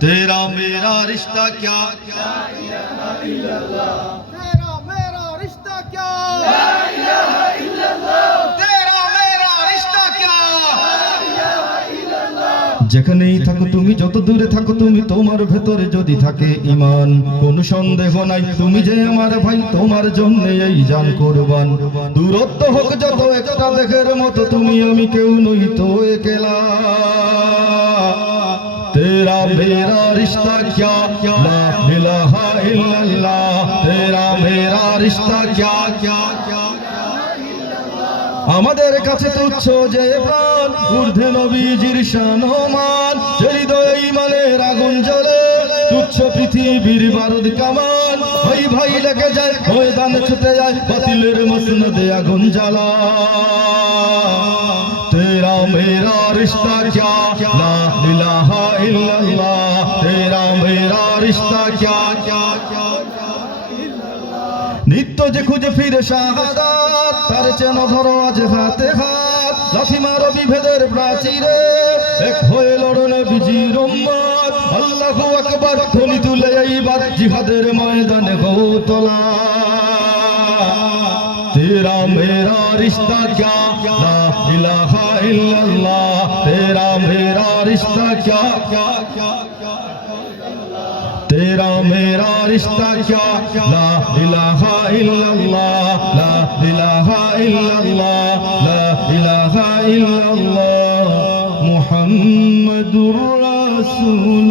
तेरा मेरा रिश्ता क्या, तेरा मेरा रिश्ता क्या, तेरा मेरा रिश्ता क्या। যেখানেই থাকো তুমি, যত দূরে থাকো তুমি, তোমার ভেতরে যদি থাকে ঈমান, কোন সন্দেহ নাই তুমি যে আমার ভাই, তোমার জন্য এই জান কুরবান। দূরত্ব হোক যত একটা দেহের মতো, তুমি আমি কেউ নই তো একলা। तेरा मेरा रिश्ता क्या, ला इलाहा इल्लल्लाह। तेरा मेरा रिश्ता क्या, আমাদের কাছে তুচ্ছ যে প্রাণ, ঊর্ধ্বে নবীজির শান ও মান। যে হৃদয়ে ঈমানের আগুন জ্বলে, তুচ্ছ পৃথিবীর বারুদ কামান। ভাই ভাই লেগে যায়, ময়দানে ছুটে যায়, বাতিলের মসনদে আগুন জ্বালা। तेरा मेरा रिश्ता क्या, ला इलाहा इल्लल्लाह। तेरा मेरा रिश्ता क्या, নিত্য যে খুঁজে ফিরে শাহাদাত, তার চেন ধরো আজ হাতে হাত। লাথি মারো বিভেদের প্রাচীরে, এক হয়ে লড়ো নবীজির উম্মত। আল্লাহু আকবার ধ্বনি তুলে এইবার জিহাদের ময়দানে হও তোলা। तेरा मेरा रिश्ता क्या, ला इलाहा इल्लल्लाह। तेरा मेरा रिश्ता क्या, तेरा मेरा रिश्ता क्या, ला इलाहा इल्लल्लाह। ला इलाहा इल्लल्लाह, ला इलाहा इल्लल्लाह। मुहम्मदुर रसूल